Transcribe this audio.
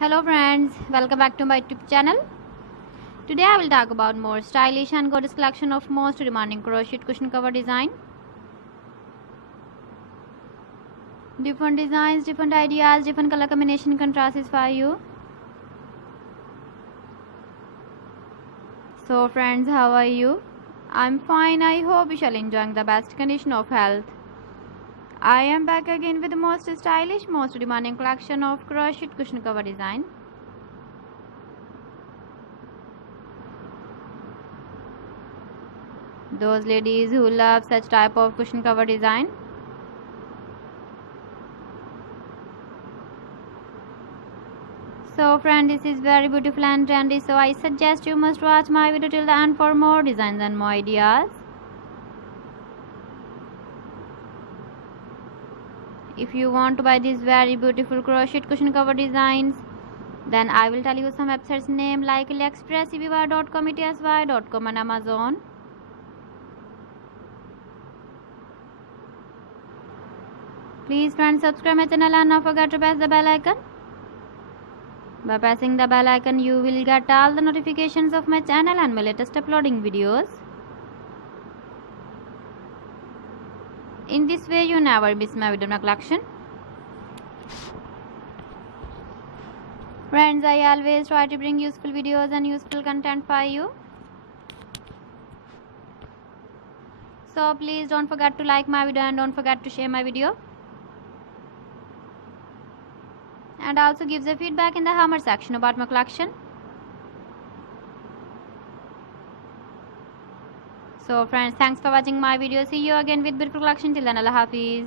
Hello friends, welcome back to my YouTube channel. Today I will talk about more stylish and gorgeous collection of most demanding crochet cushion cover design. Different designs, different ideas, different color combination contrasts for you. So friends, how are you? I'm fine. I hope you shall enjoying the best condition of health. I am back again with the most stylish, most demanding collection of crochet cushion cover design. Those ladies who love such type of cushion cover design. So friend, this is very beautiful and trendy, so I suggest you must watch my video till the end for more designs and more ideas. If you want to buy these very beautiful crochet cushion cover designs, then I will tell you some websites name like AliExpress, eBay.com, etsy.com and Amazon. Please friends, subscribe my channel and don't forget to press the bell icon. By pressing the bell icon, you will get all the notifications of my channel and my latest uploading videos. In this way, you never miss my video collection. Friends, I always try to bring useful videos and useful content for you. So please don't forget to like my video and don't forget to share my video. And also give the feedback in the comment section about my collection. So friends, thanks for watching my video. See you again with beautiful collection. Till then, Allah Hafiz.